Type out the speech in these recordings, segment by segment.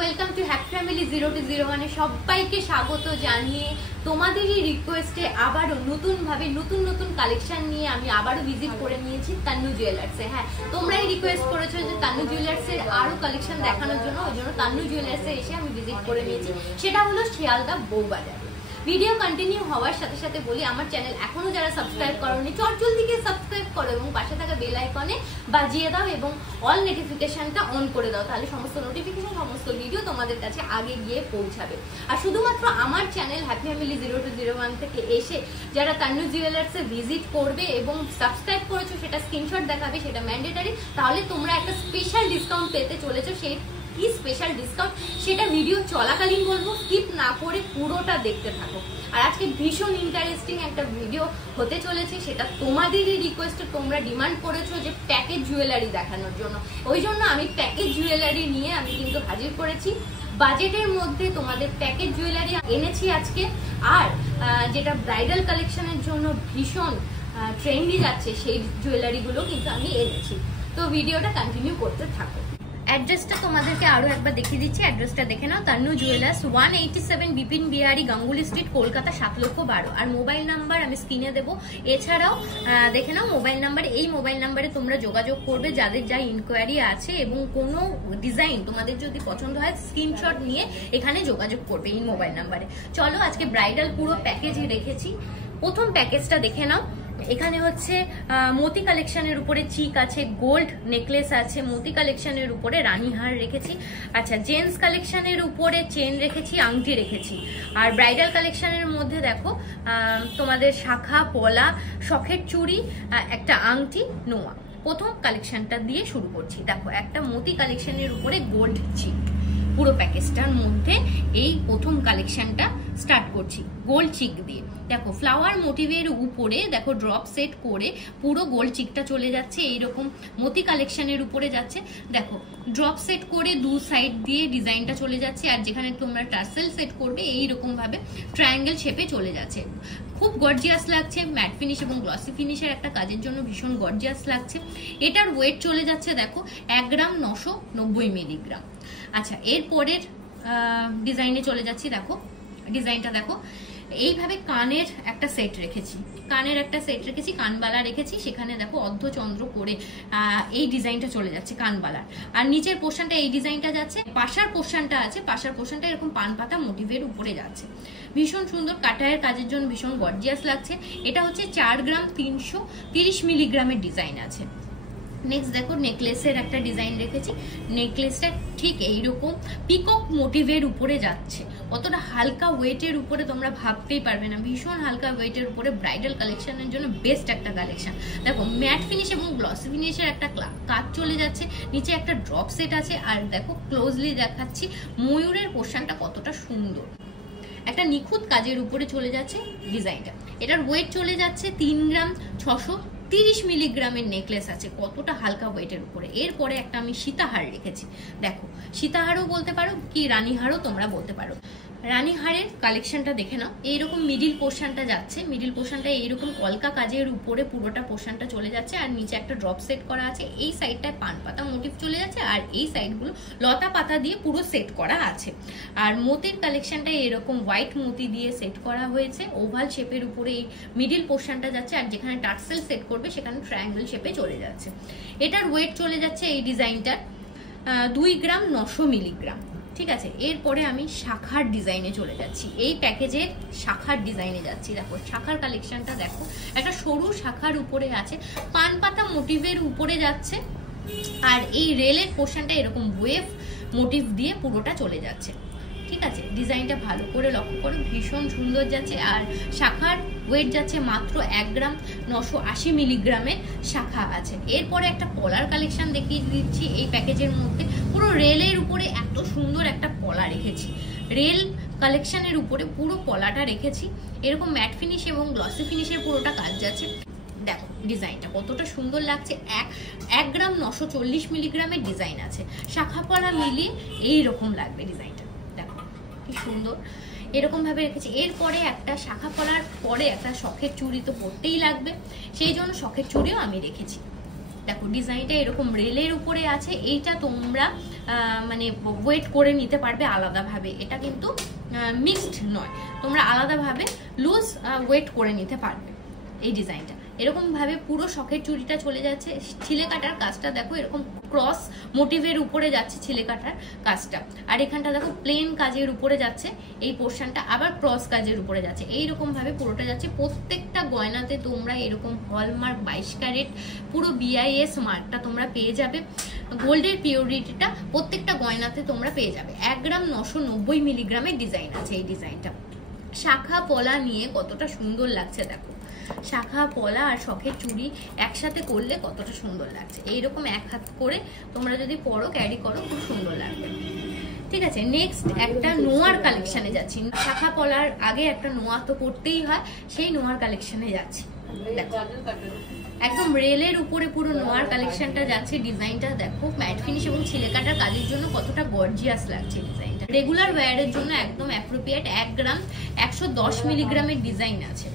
Welcome to happy family 0-01 সবাইকে স্বাগত জানিয়ে তোমাদেরই রিকোয়েস্টে আবারও নতুনভাবে নতুন কালেকশন নিয়ে আমি আবারও ভিজিট করে নিয়েছি তান্নু জুয়েলার্সে। হ্যাঁ, তোমরাই রিকোয়েস্ট করেছো যে তান্নু জুয়েলার্সের আরো কালেকশন দেখানোর জন্য, ওই জন্য তান্নু জুয়েলার্সে এসে আমি ভিজিট করে নিয়েছি। সেটা হলো শিয়ালদা বউবাজার। ভিডিও কন্টিনিউ হওয়ার সাথে সাথে বলি, আমার চ্যানেল এখনো যারা সাবস্ক্রাইব করোনি চটজলদি গিয়ে সাবস্ক্রাইব করো এবং পাশে থাকা বেল আইকনে বাজিয়ে দাও এবং অল নোটিফিকেশনটা অন করে দাও, তাহলে সমস্ত নোটিফিকেশন সমস্ত ভিডিও তোমাদের কাছে আগে গিয়ে পৌঁছাবে। আর শুধুমাত্র আমার চ্যানেল হ্যাপি ফ্যামিলি 0-01 থেকে এসে যারা তান্নু জুয়েলার্সে ভিজিট করবে এবং সাবস্ক্রাইব করেছো সেটা স্ক্রিনশট দেখাবে, সেটা ম্যান্ডেটারি, তাহলে তোমরা একটা স্পেশাল ডিসকাউন্ট পেতে চলেছো। সেই কি স্পেশাল ডিসকাউন্ট সেটা ভিডিও চলাকালীন বলবো, স্কিপ না করে পুরোটা দেখতে থাকো। আর আজকে ভীষণ ইন্টারেস্টিং একটা ভিডিও হতে চলেছে, সেটা তোমাদেরই রিকোয়েস্টে তোমরা ডিমান্ড করেছো যে প্যাকেজ জুয়েলারি দেখানোর জন্য। ওই জন্য আমি প্যাকেজ জুয়েলারি নিয়ে আমি কিন্তু হাজির করেছি। বাজেটের মধ্যে তোমাদের প্যাকেজ জুয়েলারি এনেছি আজকে। আর যেটা ব্রাইডাল কালেকশনের জন্য ভীষণ ট্রেন্ডি যাচ্ছে সেই জুয়েলারিগুলো কিন্তু আমি এনেছি। তো ভিডিওটা কন্টিনিউ করতে থাকো। অ্যাড্রেসটা তোমাদেরকে আরো একবার দেখিয়ে দিচ্ছি, অ্যাড্রেসটা দেখে নাও। Tannu jewellers, 187 Bipin Bihari Ganguly street, Kolkata 7,12,000। আর মোবাইল নাম্বার আমি স্ক্রিনে দেবো। এছাড়াও দেখে নাও মোবাইল নাম্বার, এই মোবাইল নাম্বারে তোমরা যোগাযোগ করবে যাদের যা ইনকোয়ারি আছে, এবং কোনো ডিজাইন তোমাদের যদি পছন্দ হয় স্ক্রিনশট নিয়ে এখানে যোগাযোগ করবে এই মোবাইল নাম্বারে। চলো আজকে ব্রাইডাল পুরো প্যাকেজই রেখেছি। প্রথম প্যাকেজটা দেখে নাও। এখানে হচ্ছে মতি কালেকশনের উপরে চিক আছে, গোল্ড নেকলেস আছে, মতি কালেকশনের উপরে রানীহার রেখেছি। আচ্ছা, জেন্টস কালেকশনের উপরে চেন রেখেছি, আংটি রেখেছি। আর ব্রাইডাল কালেকশনের মধ্যে দেখো তোমাদের শাখা, পলা, শখের চুড়ি, একটা আংটি, নোয়া। প্রথম কালেকশনটা দিয়ে শুরু করছি। দেখো একটা মতি কালেকশনের উপরে গোল্ড চিক, পুরো প্যাকেজটার মধ্যে এই প্রথম কালেকশনটা স্টার্ট করছি গোল্ড চিক দিয়ে। দেখো ফ্লাওয়ার মোটিভের উপরে দেখো ড্রপ সেট করে পুরো গোল্ড চিকটা চলে যাচ্ছে, এইরকম মতি কালেকশনের উপরে যাচ্ছে। দেখো ড্রপ সেট করে দু সাইড দিয়ে ডিজাইনটা চলে যাচ্ছে, আর যেখানে তোমরা টার্সেল সেট করবে এইরকম ভাবে ট্রায়াঙ্গেল শেপে চলে যাচ্ছে। খুব গর্জিয়াস লাগছে, ম্যাট ফিনিশ এবং গ্লসি ফিনিশের একটা কাজের জন্য ভীষণ গর্জিয়াস লাগছে। এটার ওয়েট চলে যাচ্ছে দেখো 1 গ্রাম 990 মিলিগ্রাম। আচ্ছা, এরপরের ডিজাইনে চলে যাচ্ছি। দেখো ডিজাইনটা দেখো, এইভাবে কানের একটা সেট রেখেছি, কানবালা রেখেছি। সেখানে দেখো অর্ধচন্দ্র করে এই ডিজাইনটা চলে যাচ্ছে কানবালার। আর নিচের পোর্শনটা এই ডিজাইনটা যাচ্ছে, পাশার পোর্শনটা আছে, পাশার পোর্শনটা এরকম পান পাতা মোটিভের উপরে যাচ্ছে। ভীষণ সুন্দর, কাটায়ের কাজের জন্য ভীষণ গর্জিয়াস লাগছে। এটা হচ্ছে 4 গ্রাম 330 মিলিগ্রামের ডিজাইন আছে। নেক্সট দেখো নেকলেসের একটা ডিজাইন রেখেছি। নেকলেসটা ঠিক এইরকম পিকক মোটিভের উপরে যাচ্ছে। কতটা হালকা ওয়েটের উপরে তোমরা ভাবতেই পারবে না, ভীষণ হালকা ওয়েটের উপরে ব্রাইডাল কালেকশনের জন্য বেস্ট একটা কালেকশন। দেখো ম্যাট ফিনিশ এবং গ্লসি ফিনিশের একটা কাজ চলে যাচ্ছে, নিচে একটা ড্রপ সেট আছে। আর দেখো ক্লোজলি দেখাচ্ছি ময়ূরের পোর্শনটা কতটা সুন্দর, একটা নিখুঁত কাজের উপরে চলে যাচ্ছে ডিজাইনটা। এটার ওয়েট চলে যাচ্ছে 3 গ্রাম 630 মিলিগ্রামের নেকলেস আছে, কতটা হালকা ওয়েটের উপরে। এরপরে একটা আমি সীতাহার রেখেছি। দেখো সীতাহারও বলতে পারো কি রানীহারও তোমরা বলতে পারো। রানীহারের কালেকশনটা দেখে নাও, এইরকম মিডিল পোর্শনটা যাচ্ছে, মিডিল পোর্শনটা এইরকম কলকা কাজের উপরে পুরোটা পোর্শনটা চলে যাচ্ছে। আর নিচে একটা ড্রপ সেট করা আছে, এই সাইডটায় পান পাতা মোটিভ চলে যাচ্ছে, আর এই সাইডগুলো লতা পাতা দিয়ে পুরো সেট করা আছে। আর মতির কালেকশনটা এরকম হোয়াইট মতি দিয়ে সেট করা হয়েছে, ওভাল শেপের উপরে এই মিডিল পোর্শনটা যাচ্ছে, আর যেখানে টার্সেল সেট করবে সেখানে ট্রায়াঙ্গেল শেপে চলে যাচ্ছে। এটার ওয়েট চলে যাচ্ছে এই ডিজাইনটার 2 গ্রাম 900 মিলিগ্রাম। ঠিক আছে, এরপরে আমি শাখার ডিজাইনে চলে যাচ্ছি। এই প্যাকেজের শাখার ডিজাইনে যাচ্ছি। দেখো শাখার কালেকশনটা দেখো, একটা সরু শাখার উপরে আছে, পান পাতা মোটিভের উপরে যাচ্ছে। আর এই রেলের পোর্শনটা এরকম ওয়েভ মোটিভ দিয়ে পুরোটা চলে যাচ্ছে। ঠিক আছে, ডিজাইনটা ভালো করে লক্ষ্য করো, ভীষণ সুন্দর যাচ্ছে। আর শাখার ওয়েট যাচ্ছে মাত্র 1 গ্রাম 980 মিলিগ্রামের শাখা আছে। এরপরে একটা পলার কালেকশন দেখিয়ে দিচ্ছি। এই প্যাকেজের মধ্যে পুরো রেলের উপরে এত সুন্দর একটা পলা রেখেছি, রেল কালেকশনের উপরে পুরো পলাটা রেখেছি। এরকম ম্যাট ফিনিশ এবং গ্লসি ফিনিশের পুরোটা কাজ যাচ্ছে। দেখো ডিজাইনটা কতটা সুন্দর লাগছে, 1 গ্রাম 940 মিলিগ্রামের ডিজাইন আছে। শাখা পলা মিলিয়ে এইরকম লাগবে ডিজাইনটা, দেখো কি সুন্দর এরকম ভাবে রেখেছি। এরপরে একটা শাখা পলার পরে একটা শখের চুড়ি তো পরতেই লাগবে, সেই জন্য শখের চুড়িও আমি রেখেছি। দেখো ডিজাইনটা এরকম রেলের উপরে আছে। এইটা তোমরা মানে ওয়েট করে নিতে পারবে আলাদাভাবে, এটা কিন্তু মিক্সড নয়, তোমরা আলাদাভাবে লুজ ওয়েট করে নিতে পারবে। এই ডিজাইনটা এরকম ভাবে পুরো শখের চুড়িটা চলে যাচ্ছে। ছিলে কাটার কাজটা দেখো এরকম ক্রস মোটিভের উপরে যাচ্ছে ছিলে কাটার কাজটা, আর এখানটা দেখো প্লেন কাজের উপরে যাচ্ছে এই পোর্শনটা, আবার ক্রস কাজের উপরে যাচ্ছে, এইরকম ভাবে পুরোটা যাচ্ছে। প্রত্যেকটা গয়নাতে তোমরা এরকম হলমার্ক 22 ক্যারেট পুরো BIS মার্কটা তোমরা পেয়ে যাবে। গোল্ডের পিওরিটিটা প্রত্যেকটা গয়নাতে তোমরা পেয়ে যাবে। 1 গ্রাম 990 মিলিগ্রামের ডিজাইন আছে এই ডিজাইনটা। শাখা পলা নিয়ে কতটা সুন্দর লাগছে দেখো, শাখা পলা আর শখের চুড়ি একসাথে করলে কতটা সুন্দর লাগছে। এইরকম এক হাত করে তোমরা যদি পরো, ক্যারি করো, খুব সুন্দর লাগবে। ঠিক আছে, নেক্সট একটা নোয়ার কালেকশনে যাচ্ছি। শাখা পলার আগে একটা নোয়া তো করতেই হয়, সেই নোয়ার কালেকশনে যাচ্ছি। একদম রেলের উপরে পুরো নোয়ার কালেকশনটা যাচ্ছে। ডিজাইনটা দেখো ম্যাট ফিনিশ এবং ছিলে কাটার কাজের জন্য কতটা গর্জিয়াস লাগছে ডিজাইনটা। রেগুলার ওয়্যারের জন্য একদম অ্যাপ্রোপ্রিয়েট। 1 গ্রাম 110 মিলিগ্রামের ডিজাইন আছে।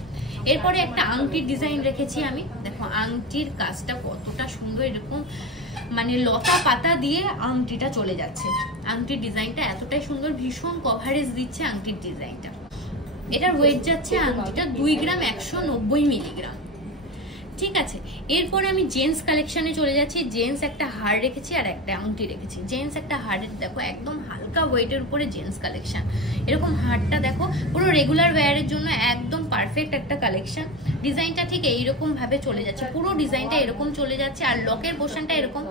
এরপরে একটা আংটির ডিজাইন রেখেছি আমি, দেখো আংটির কাজটা কতটা সুন্দর, এরকম মানে লতা পাতা দিয়ে আংটিটা চলে যাচ্ছে। আংটির ডিজাইনটা এতটাই সুন্দর, ভীষণ কভারেজ দিচ্ছে আংটির ডিজাইনটা। এটার ওয়েট যাচ্ছে আংটিটা 2 গ্রাম 190 মিলিগ্রাম। ঠিক আছে, এরপরে আমি জেন্টস কালেকশনে চলে যাচ্ছি। জেন্টস একটা হার রেখেছি আর একটা আংটি রেখেছি। জেন্টস একটা হারের দেখো একদম হালকা ওয়েটের উপরে জেন্টস কালেকশন, এরকম হারটা দেখো পুরো রেগুলার ওয়্যারের জন্য একদম পারফেক্ট একটা কালেকশন। ডিজাইনটা ঠিক এইরকম ভাবে চলে যাচ্ছে, পুরো ডিজাইনটা এরকম চলে যাচ্ছে। আর লকের পোর্শনটা এরকম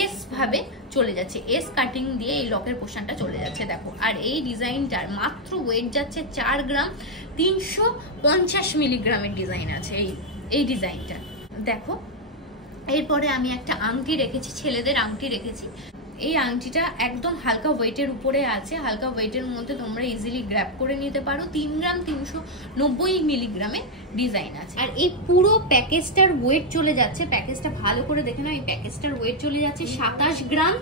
এস ভাবে চলে যাচ্ছে, এস কাটিং দিয়ে এই লকের পোর্শনটা চলে যাচ্ছে দেখো। আর এই ডিজাইনটার মাত্র ওয়েট যাচ্ছে 4 গ্রাম 350 মিলিগ্রামের ডিজাইন আছে এই ডিজাইনটা দেখো। এরপরে আমি একটা আংটি রেখেছি, ছেলেদের আংটি রেখেছি। এই আংটিটা একদম হালকা ওয়েটের উপরে আছে, হালকা ওয়েটের মধ্যে তোমরা ইজিলি গ্র্যাব করে নিতে পারো। 3 গ্রাম 390 মিলিগ্রামের ডিজাইন আছে। আর এই পুরো প্যাকেজটার ওয়েট চলে যাচ্ছে, প্যাকেজটা ভালো করে দেখে নাও, এই প্যাকেজটার ওয়েট চলে যাচ্ছে 27 গ্রাম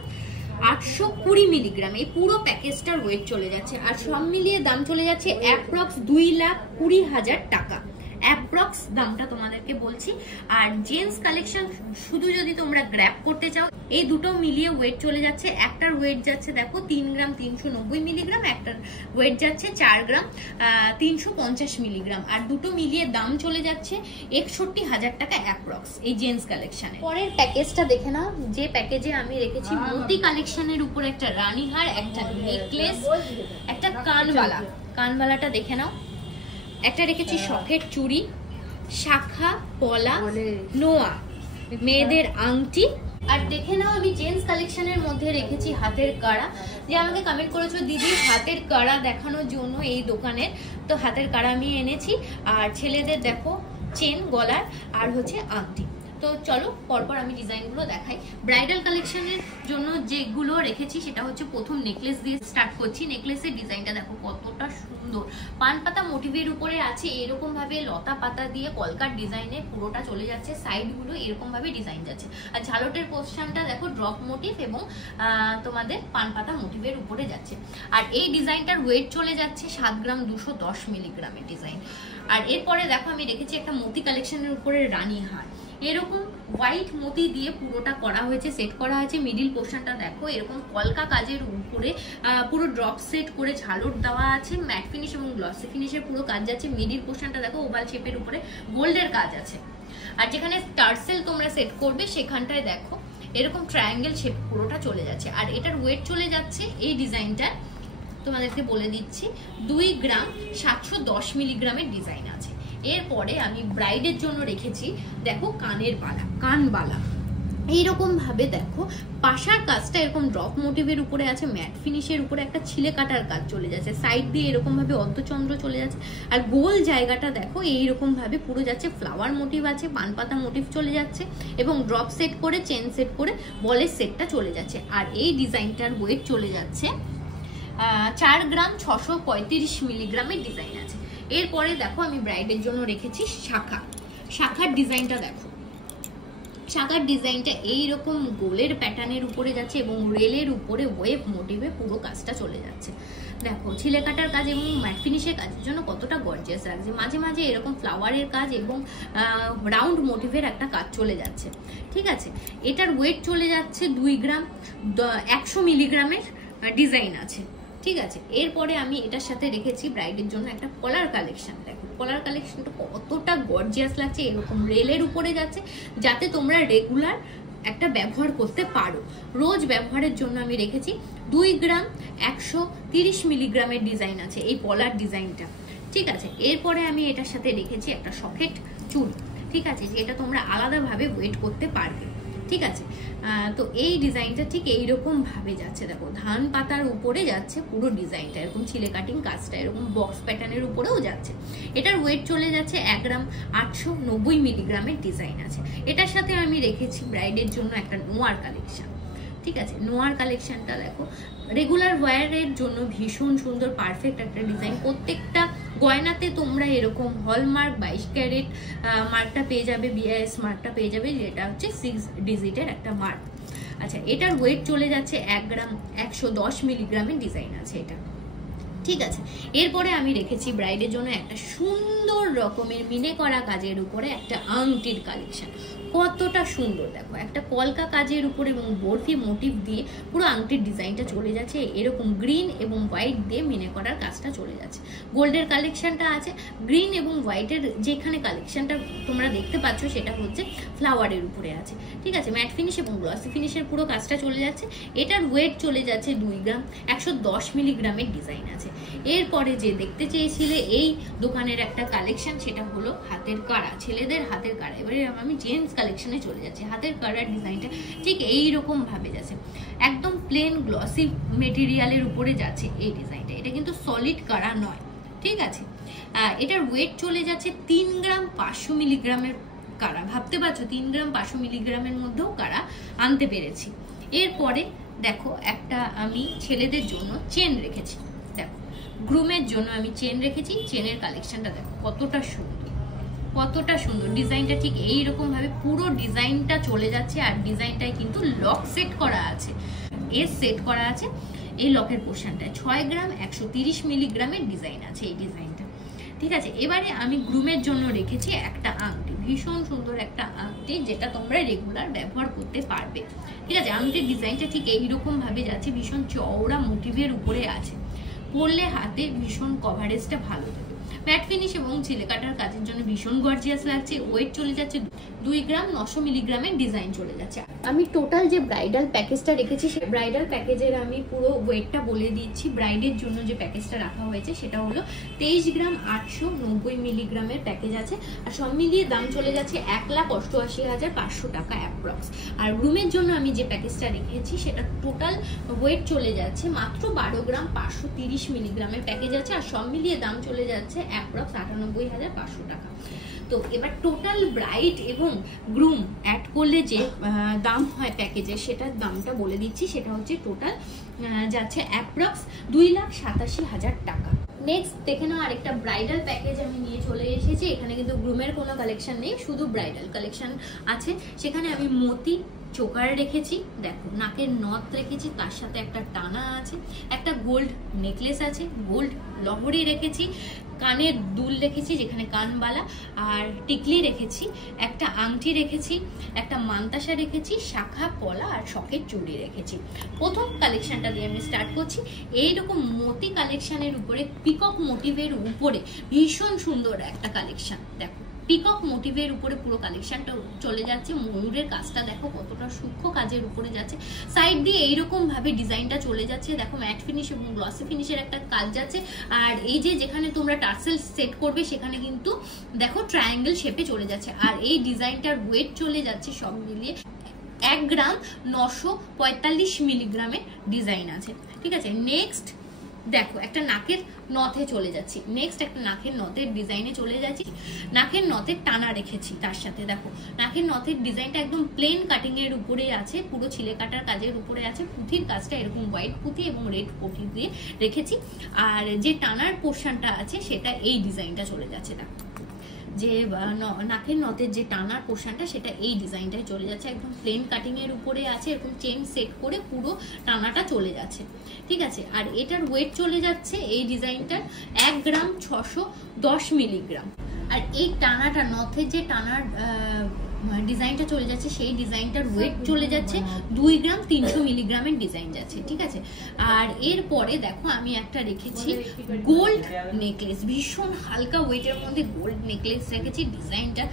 820 মিলিগ্রাম। এই পুরো প্যাকেজটার ওয়েট চলে যাচ্ছে। আর সব মিলিয়ে দাম চলে যাচ্ছে অ্যাপ্রক্স 2,20,000 টাকা। অ্যাপ্রক্স দামটা তোমাদেরকে বলছি। আর জেন্টস কালেকশন শুধু যদি তোমরা গ্র্যাব করতে চাও, এই দুটো মিলিয়ে ওয়েট চলে যাচ্ছে। একটার ওয়েট যাচ্ছে দেখো 3 গ্রাম 390 মিলিগ্রাম, একটার ওয়েট যাচ্ছে 4 গ্রাম 350 মিলিগ্রাম। আর দুটো মিলিয়ে দাম চলে যাচ্ছে 61,000 টাকা অ্যাপ্রক্স এই জেন্টস কালেকশনে। পরের প্যাকেজটা দেখে নাও, যে প্যাকেজে আমি রেখেছি মোতি কালেকশনের উপর একটা রানীহার, একটা নেকলেস, একটা কানবালাটা দেখে নাও। একটা রেখেছি শখের চুড়ি, শাখা পলা, নোয়া, মেয়েদের আংটি। আর দেখে নাও আমি জেন্টস কালেকশনের মধ্যে রেখেছি হাতের কড়া। যে আমাকে কমেন্ট করেছো দিদি হাতের কড়া দেখানোর জন্য এই দোকানের, তো হাতের কড়া আমি এনেছি। আর ছেলেদের দেখো চেন গলার আর হচ্ছে আংটি। তো চলো পরপর আমি ডিজাইনগুলো দেখাই। ব্রাইডাল কালেকশনের জন্য যেগুলো রেখেছি সেটা হচ্ছে প্রথম নেকলেস দিয়ে স্টার্ট করছি। নেকলেসের ডিজাইনটা দেখো কতটা সুন্দর, পান পাতা মোটিভের উপরে আছে, এরকম ভাবে লতা পাতা দিয়ে কলকার ডিজাইনে পুরোটা চলে যাচ্ছে। সাইডগুলো এরকম ভাবে ডিজাইন যাচ্ছে। আর ঝালটের পোর্শনটা দেখো ড্রপ মোটিভ এবং তোমাদের পান পাতা মোটিভের উপরে যাচ্ছে। আর এই ডিজাইনটার ওয়েট চলে যাচ্ছে 7 গ্রাম 210 মিলিগ্রামের ডিজাইন। আর এরপরে দেখো আমি রেখেছি একটা মোতি কালেকশনের উপরে রানী হার, এরকম হোয়াইট মোতি দিয়ে পুরোটা করা হয়েছে, সেট করা হয়েছে। মিডিল পোর্শনটা দেখো এরকম কলকা কাজের উপরে পুরো ড্রপ সেট করে ঝালট দেওয়া আছে। ম্যাট ফিনিশ এবং গ্লসি ফিনিশের পুরো কাজ যাচ্ছে। মিডিল পোর্শনটা দেখো ওভাল শেপের উপরে গোল্ডের কাজ আছে। আর যেখানে টার্সেল তোমরা সেট করবে সেখানটায় দেখো এরকম ট্রায়াঙ্গেল শেপ পুরোটা চলে যাচ্ছে। আর এটার ওয়েট চলে যাচ্ছে এই ডিজাইনটা তোমাদেরকে বলে দিচ্ছি 2 গ্রাম 710 মিলিগ্রামের ডিজাইন আছে। এরপরে আমি ব্রাইডের জন্য রেখেছি দেখো কানের বালা, কানবালা। এইরকম ভাবে দেখো পাশার কাজটা এরকম ড্রপ মোটিভের উপরে আছে, ম্যাট ফিনিশের উপরে একটা ছিলে কাটার কাজ চলে যাচ্ছে। সাইড দিয়ে এরকম ভাবে অর্ধচন্দ্র চলে যাচ্ছে। আর গোল জায়গাটা দেখো এইরকম ভাবে পুরো যাচ্ছে, ফ্লাওয়ার মোটিভ আছে, পান পাতা মোটিভ চলে যাচ্ছে এবং ড্রপ সেট করে চেন সেট করে বলের সেটটা চলে যাচ্ছে। আর এই ডিজাইনটার ওয়েট চলে যাচ্ছে 4 গ্রাম 635 মিলিগ্রামের ডিজাইন আছে। এরপরে দেখো আমি ব্রাইডের জন্য রেখেছি শাখার ডিজাইনটা দেখো। শাখার ডিজাইনটা এইরকম গোলের প্যাটার্নের উপরে যাচ্ছে এবং রেলের উপরে ওয়েভ মোটিভে পুরো কাজটা চলে যাচ্ছে। দেখো ছিলে কাটার কাজ এবং ম্যাট ফিনিশের কাজের জন্য কতটা গর্জিয়াস লাগছে। মাঝে মাঝে এরকম ফ্লাওয়ারের কাজ এবং রাউন্ড মোটিভের একটা কাজ চলে যাচ্ছে। ঠিক আছে, এটার ওয়েট চলে যাচ্ছে 2 গ্রাম, 100 মিলিগ্রামের ডিজাইন আছে। ঠিক আছে, এরপরে আমি এটার সাথে রেখেছি ব্রাইডের জন্য একটা কলার কালেকশন। দেখো কলার কালেকশনটা কতটা গর্জিয়াস লাগছে, এরকম রেলের উপরে যাচ্ছে, যাতে তোমরা রেগুলার একটা ব্যবহার করতে পারো। রোজ ব্যবহারের জন্য আমি রেখেছি 2 গ্রাম 130 মিলিগ্রামের ডিজাইন আছে এই পলার ডিজাইনটা। ঠিক আছে, এরপরে আমি এটার সাথে রেখেছি একটা সকেট চুল। ঠিক আছে, যেটা তোমরা আলাদাভাবে ওয়েট করতে পারবে। ঠিক আছে, তো এই ডিজাইনটা ঠিক এইরকম ভাবে যাচ্ছে। দেখো ধান পাতার উপরে যাচ্ছে পুরো ডিজাইনটা, এরকম ছিলে কাটিং কাজটা এরকম বক্স প্যাটার্নের উপরেও যাচ্ছে। এটার ওয়েট চলে যাচ্ছে 1 গ্রাম 890 মিলিগ্রামের ডিজাইন আছে। এটার সাথে আমি রেখেছি ব্রাইডের জন্য একটা নোয়ার কালেকশন। ঠিক আছে, নোয়ার কালেকশনটা দেখো রেগুলার ওয়্যারের জন্য ভীষণ সুন্দর পারফেক্ট একটা ডিজাইন। প্রত্যেকটা গয়নাতে তোমরা এরকম হলমার্ক 22 ক্যারেট মার্কটা পেয়ে যাবে, BIS মার্কটা পেয়ে যাবে, যেটা হচ্ছে 6 ডিজিটের একটা মার্ক। আচ্ছা, এটার ওয়েট চলে যাচ্ছে 1 গ্রাম 110 মিলিগ্রামের ডিজাইন আছে এটা। ঠিক আছে, এরপরে আমি রেখেছি ব্রাইডের জন্য একটা সুন্দর রকমের মিনে করা কাজের উপরে একটা আংটির কালেকশন। কতটা সুন্দর দেখো, একটা কলকা কাজের উপর এবং বরফি মোটিভ দিয়ে পুরো আংটির ডিজাইনটা চলে যাচ্ছে। এরকম গ্রিন এবং হোয়াইট দিয়ে মিনে করার কাজটা চলে যাচ্ছে। গোল্ডের কালেকশনটা আছে, গ্রিন এবং হোয়াইটের যেখানে কালেকশনটা তোমরা দেখতে পাচ্ছ সেটা হচ্ছে ফ্লাওয়ারের উপরে আছে। ঠিক আছে, ম্যাট ফিনিশ এবং গ্লসি ফিনিশের পুরো কাজটা চলে যাচ্ছে। এটার ওয়েট চলে যাচ্ছে 2 গ্রাম 110 মিলিগ্রামের ডিজাইন আছে। এরপরে যে দেখতে চেয়েছিলে এই দোকানের একটা কালেকশন, সেটা হলো হাতের কাড়া, ছেলেদের হাতের কাড়া। এবারে আমি জেন্টস কালেকশনে চলে যাচ্ছে। হাতের কাড়ার ডিজাইনটা ঠিক এইরকম ভাবে যাচ্ছে, একদম প্লেন গ্লসি মেটেরিয়ালের উপরে যাচ্ছে এই ডিজাইনটা। এটা কিন্তু সলিড কাড়া নয়। ঠিক আছে, এটার ওয়েট চলে যাচ্ছে 3 গ্রাম 500 মিলিগ্রামের কাড়া। ভাবতে পারছো 3 গ্রাম 500 মিলিগ্রামের মধ্যেও কাড়া আনতে পেরেছি। এরপরে দেখো একটা আমি ছেলেদের জন্য চেন রেখেছি। দেখো গ্রুমের জন্য আমি চেন রেখেছি। চেনের কালেকশনটা দেখো কতটা সুন্দর, কতটা সুন্দর ডিজাইনটা। ঠিক এইরকম ভাবে পুরো ডিজাইনটা চলে যাচ্ছে। আর ডিজাইনটায় কিন্তু লক সেট করা আছে, সেট করা আছে এই লকের পোর্শনটায়। 6 গ্রাম 130 মিলিগ্রামের ডিজাইন আছে এই ডিজাইনটা। ঠিক আছে, এবারে আমি গ্রুমের জন্য রেখেছি একটা আংটি, ভীষণ সুন্দর একটা আংটি, যেটা তোমরা রেগুলার ব্যবহার করতে পারবে। ঠিক আছে, আংটির ডিজাইনটা ঠিক এইরকম ভাবে যাচ্ছে, ভীষণ চওড়া মোটিভের উপরে আছে। পরলে হাতে ভীষণ কভারেজটা ভালো দেবে। ম্যাট ফিনিশ এবং ছিলে কাটার কাজের জন্য ভীষণ গর্জিয়াস লাগছে। ওয়েট চলে যাচ্ছে 2 গ্রাম 900 মিলিগ্রামের ডিজাইন চলে যাচ্ছে। আমি টোটাল যে ব্রাইডাল প্যাকেজটা রেখেছি, সেই ব্রাইডাল প্যাকেজের আমি পুরো ওয়েটটা বলে দিচ্ছি। ব্রাইডের জন্য যে প্যাকেজটা রাখা হয়েছে সেটা হলো 23 গ্রাম 890 মিলিগ্রামের প্যাকেজ আছে। আর সব মিলিয়ে দাম চলে যাচ্ছে 1,88,500 টাকা অ্যাপ্রক্স। আর রুমের জন্য আমি যে প্যাকেজটা রেখেছি সেটা টোটাল ওয়েট চলে যাচ্ছে মাত্র 12 গ্রাম 530 মিলিগ্রামের প্যাকেজ আছে। আর সব মিলিয়ে দাম চলে যাচ্ছে অ্যাপ্রক্স 98,500 টাকা। তো এবার টোটাল ব্রাইড এবং গ্রুম অ্যাড করলে যে দাম হয় প্যাকেজের, সেটার দামটা বলে দিচ্ছি। সেটা হচ্ছে টোটাল যাচ্ছে অ্যাপ্রক্স 2,87,000 টাকা। নেক্সট দেখে নাও আরেকটা ব্রাইডাল প্যাকেজ আমি নিয়ে চলে এসেছি। এখানে কিন্তু গ্রুমের কোনো কালেকশন নেই, শুধু ব্রাইডাল কালেকশন আছে। সেখানে আমি মতি চোকার রেখেছি, দেখো নাকের নথ রেখেছি, তার সাথে একটা টানা আছে, একটা গোল্ড নেকলেস আছে, গোল্ড লহরি রেখেছি, কানের দুল রেখেছি যেখানে কানবালা, আর টিকলি রেখেছি, একটা আংটি রেখেছি, একটা মান্তাসা রেখেছি, শাখা পলা আর শখের চুড়ি রেখেছি। প্রথম কালেকশনটা দিয়ে আমি স্টার্ট করছি। এইরকম মতি কালেকশনের উপরে পিকক মোটিভের উপরে ভীষণ সুন্দর একটা কালেকশন। দেখো পিকক মোটিভের উপরে পুরো কালেকশনটা চলে যাচ্ছে। ময়ূরের কাজটা দেখো কতটা সূক্ষ্ম কাজের উপরে যাচ্ছে। সাইড দিয়ে এইরকম ভাবে ডিজাইনটা চলে যাচ্ছে। দেখো ম্যাট ফিনিশ এবং গ্লসি ফিনিশের একটা কাজ যাচ্ছে। আর এই যে যেখানে তোমরা টার্সেল সেট করবে সেখানে কিন্তু দেখো ট্রায়াঙ্গেল শেপে চলে যাচ্ছে। আর এই ডিজাইনটার ওয়েট চলে যাচ্ছে সব মিলিয়ে 1 গ্রাম 945 মিলিগ্রামের ডিজাইন আছে। ঠিক আছে, নেক্সট দেখো একটা নাকের নথে চলে যাচ্ছি। নেক্সট একটা নাকের নথের ডিজাইনে চলে যাচ্ছি। নাকের নথের টানা রেখেছি, তার সাথে দেখো নাকের নথের ডিজাইনটা একদম প্লেন কাটিং এর উপরে আছে, পুরো ছিলে কাটার কাজের উপরে আছে। পুঁথির কাজটা এরকম হোয়াইট পুঁথি এবং রেড পুঁথি দিয়ে রেখেছি। আর যে টানার পোর্শনটা আছে সেটা এই ডিজাইনটা চলে যাচ্ছে। দেখো যে নাকের নথের যে টানার পোর্শনটা সেটা এই ডিজাইনটায় চলে যাচ্ছে, একদম প্লেন কাটিং এর উপরে আছে, এরকম চেন সেট করে পুরো টানাটা চলে যাচ্ছে। ঠিক আছে, আর এটার ওয়েট চলে যাচ্ছে এই ডিজাইনটার 1 গ্রাম 610 মিলিগ্রাম। আর এই টানাটা নথের যে টানার ডিজাইনটা চলে যাচ্ছে সেই ডিজাইনটার ওয়েট চলে যাচ্ছে 2 গ্রাম 300 মিলিগ্রামের ডিজাইন যাচ্ছে। ঠিক আছে, আর এরপরে দেখো আমি একটা রেখেছি গোল্ড নেকলেস, ভীষণ হালকা ওয়েটের মধ্যে গোল্ড নেকলেস রেখেছি। ডিজাইনটা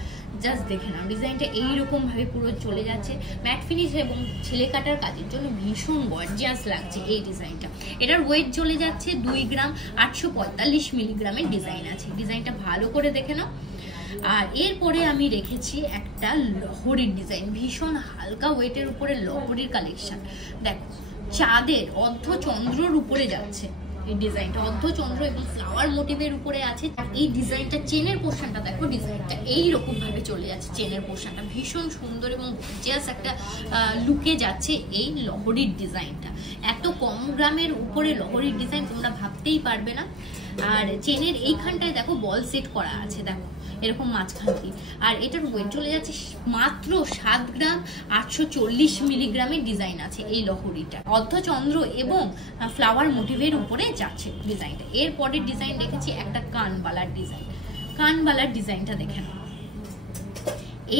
জাস্ট দেখে নাও, ডিজাইনটা এইরকম ভাবে পুরো চলে যাচ্ছে, ম্যাট ফিনিশ এবং ছেলে কাটার কাজের জন্য ভীষণ গর্জিয়াস লাগছে এই ডিজাইনটা। এটার ওয়েট চলে যাচ্ছে 2 গ্রাম 845 মিলিগ্রামের ডিজাইন আছে। ডিজাইনটা ভালো করে দেখে নাও। আর এরপরে আমি রেখেছি একটা লহরির ডিজাইন, ভীষণ হালকা ওয়েটের উপরে লহরির কালেকশন। দেখো চাঁদের অর্ধচন্দ্রর উপরে যাচ্ছে এই ডিজাইনটা, অর্ধচন্দ্র এবং ফ্লাওয়ার মোটিভের উপরে আছে। এই ডিজাইনটা চেনের পোর্শনটা দেখো, ডিজাইনটা এইরকম ভাবে চলে যাচ্ছে, চেনের পোর্শনটা ভীষণ সুন্দর এবং গর্জিয়াস একটা লুকে যাচ্ছে এই লহরির ডিজাইনটা। এত কম গ্রামের উপরে লহরির ডিজাইন তোমরা ভাবতেই পারবে না। আর চেনের এইখানটায় দেখো বল সেট করা আছে, দেখো এরকম মাঝখানটি। আর এটার ওয়েট চলে যাচ্ছে মাত্র 7 গ্রাম 840 মিলিগ্রামের ডিজাইন আছে এই লহরিটা, অর্ধচন্দ্র এবং ফ্লাওয়ার মোটিভের উপরে যাচ্ছে ডিজাইনটা। এরপরের ডিজাইন রেখেছি একটা কানবালার ডিজাইন। কানবালার ডিজাইনটা দেখে নাও,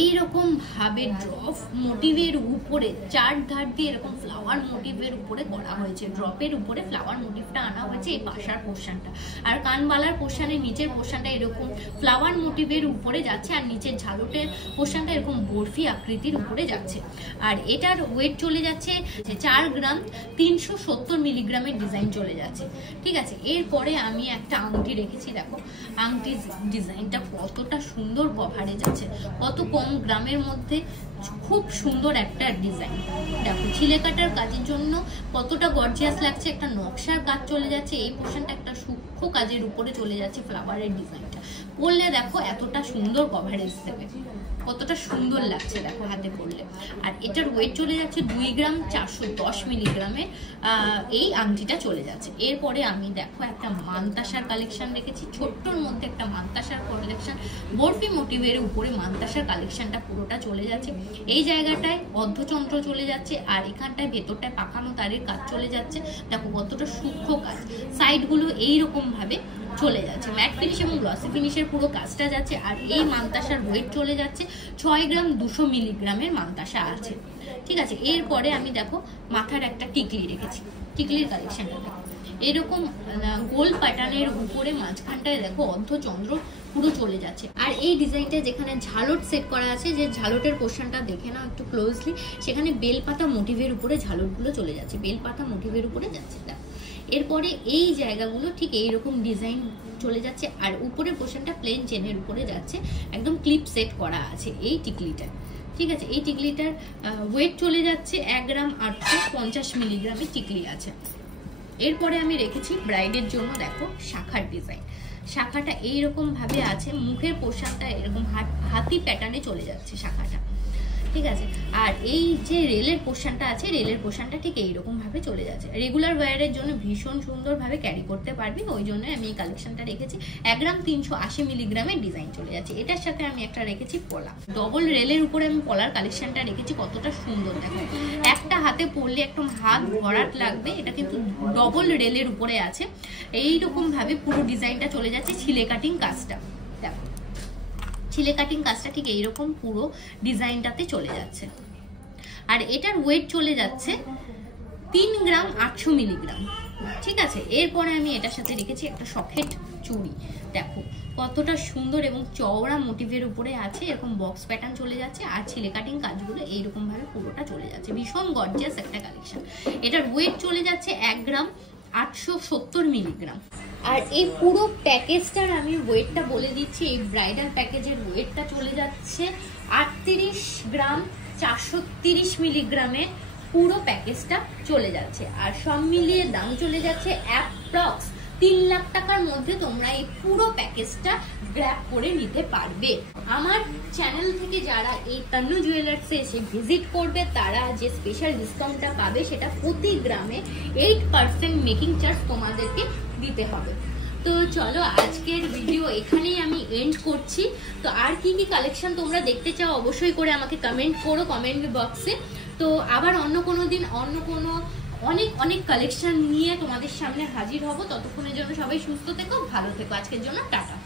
এইরকম ভাবে ড্রপ মোটিভের উপরে 4 ধার দিয়ে এরকম ফ্লাওয়ার মোটিভের উপরে করা হয়েছে, ড্রপের উপরে ফ্লাওয়ার মোটিভটা আনা হয়েছে এই পাশার পোর্শনটা। আর কানবালার পোর্শনের নিচের পোর্শনটা এরকম ফ্লাওয়ার মোটিভের উপরে যাচ্ছে, আর নিচের ঝালটের পোর্শনটা এরকম বরফি আকৃতির উপরে যাচ্ছে। আর এটার ওয়েট চলে যাচ্ছে 4 গ্রাম 370 মিলিগ্রামের ডিজাইন চলে যাচ্ছে। ঠিক আছে, এরপরে আমি একটা আংটি রেখেছি, দেখো আংটির ডিজাইনটা কতটা সুন্দর কভারেজ আছে, কত কম গ্রামের মধ্যে খুব সুন্দর একটা ডিজাইন। দেখো ছিলে কাটার কাজের জন্য কতটা গর্জিয়াস লাগছে, একটা নকশার কাজ চলে যাচ্ছে এই পোর্শনটা, একটা সূক্ষ্ম কাজের উপরে চলে যাচ্ছে ফ্লাওয়ারের ডিজাইনটা। পরলে দেখো এতটা সুন্দর কভারেজ দেবে, কতটা সুন্দর লাগছে দেখো হাতে পরলে। আর এটার ওয়েট চলে যাচ্ছে 2 গ্রাম 410 মিলিগ্রামে এই আংটিটা চলে যাচ্ছে। এরপরে আমি দেখো একটা মানতাসার কালেকশন রেখেছি, ছোট্টর মধ্যে একটা মানতাসার কালেকশন, বরফি মোটিভের উপরে মানতাসার কালেকশনটা পুরোটা চলে যাচ্ছে। এই জায়গাটায় অর্ধচন্দ্র চলে যাচ্ছে, আর এখানটায় ভেতরটায় পাকানো তারের কাজ চলে যাচ্ছে। দেখো কতটা সূক্ষ্ম কাজ, সাইডগুলো এইরকম ভাবে চলে যাচ্ছে, ম্যাট ফিনিশ এবং গ্লসি ফিনিশের পুরো কাজটা যাচ্ছে। আর এই মানতাসার ওয়েট চলে যাচ্ছে 6 গ্রাম 200 মিলিগ্রামের মানতাসা আছে। ঠিক আছে, এরপরে আমি দেখো মাথার একটা টিকলি রেখেছি, টিকলির কালেকশনটা দেখো এরকম গোল প্যাটার্নের উপরে মাঝখানটায় দেখো অর্ধচন্দ্র পুরো চলে যাচ্ছে। আর এই ডিজাইনটা যেখানে ঝালট সেট করা আছে, যে ঝালটের পোর্শনটা দেখে নাও একটু ক্লোজলি, সেখানে বেলপাতা মোটিভের উপরে ঝালটগুলো চলে যাচ্ছে, বেলপাতা মোটিভের উপরে যাচ্ছে। দেখো এরপরে এই জায়গাগুলো ঠিক এইরকম ডিজাইন চলে যাচ্ছে, আর উপরের পোর্শনটা প্লেন চেনের উপরে যাচ্ছে, একদম ক্লিপ সেট করা আছে এই টিকলিটা। ঠিক আছে, এই টিকলিটার ওয়েট চলে যাচ্ছে 1 গ্রাম 850 মিলিগ্রামের টিকলি আছে। এরপরে আমি রেখেছি ব্রাইডের জন্য দেখো শাখার ডিজাইন। শাখাটা এইরকম ভাবে আছে, মুখের পোর্শনটা এরকম হাতি প্যাটার্নে চলে যাচ্ছে শাখাটা। ঠিক আছে, আর এই যে রেলের পোর্শনটা আছে, রেলের পোর্শনটা ঠিক এইরকম ভাবে চলে যাচ্ছে। রেগুলার ওয়্যারের জন্য ভীষণ সুন্দরভাবে ক্যারি করতে পারবি, ওই জন্য আমি এই কালেকশনটা রেখেছি। 1 গ্রাম 380 মিলিগ্রামের ডিজাইন চলে যাচ্ছে। এটার সাথে আমি একটা রেখেছি পলা, ডবল রেলের উপরে আমি পলার কালেকশনটা রেখেছি, কতটা সুন্দর দেখো, একটা হাতে পরলে একদম হাত ভরাট লাগবে। এটা কিন্তু ডবল রেলের উপরে আছে, এইরকম ভাবে পুরো ডিজাইনটা চলে যাচ্ছে। ছিলে কাটিং কাজটা দেখো, ছিলে কাটিং কাজটা ঠিক এইরকম পুরো ডিজাইনটাতে চলে যাচ্ছে। আর এটার ওয়েট চলে যাচ্ছে 3 গ্রাম 800 মিলিগ্রাম। ঠিক আছে, এরপরে আমি এটার সাথে রেখেছি একটা সকেট চুড়ি, দেখো কতটা সুন্দর এবং চওড়া মোটিভের উপরে আছে, এরকম বক্স প্যাটার্ন চলে যাচ্ছে। আর ছিলে কাটিং কাজগুলো এইরকম ভাবে পুরোটা চলে যাচ্ছে, ভীষণ গর্জিয়াস একটা কালেকশন। এটার ওয়েট চলে যাচ্ছে 1 গ্রাম 870 মিলিগ্রাম। আর এই পুরো প্যাকেজটার আমি ওয়েটটা বলে দিচ্ছি, এই ব্রাইডাল প্যাকেজের ওয়েটটা চলে যাচ্ছে 38 গ্রাম 430 মিলিগ্রামে পুরো প্যাকেজটা চলে যাচ্ছে। আর সব মিলিয়ে দাম চলে যাচ্ছে অ্যাপ্রক্স 3 লাখ টাকার মধ্যে তোমরা এই পুরো প্যাকেজটা গ্র্যাব করে নিতে পারবে। আমার চ্যানেল থেকে যারা এই তন্নু জুয়েলার্সে এসে ভিজিট করবে, তারা যে স্পেশাল ডিসকাউন্টটা পাবে সেটা প্রতি গ্রামে 8% মেকিং চার্জ তোমাদেরকে দিতে হবে। তো চলো আজকের ভিডিও এখানেই আমি এন্ড করছি। তো আর কি কি কালেকশন তোমরা দেখতে চাও অবশ্যই করে আমাকে কমেন্ট করো কমেন্ট বক্সে। তো আবার অন্য কোনো দিন অন্য কোনো অনেক অনেক কালেকশন নিয়ে তোমাদের সামনে হাজির হব। ততক্ষণের জন্য সবাই সুস্থ থেকো, ভালো থেকো। আজকের জন্য টাটা।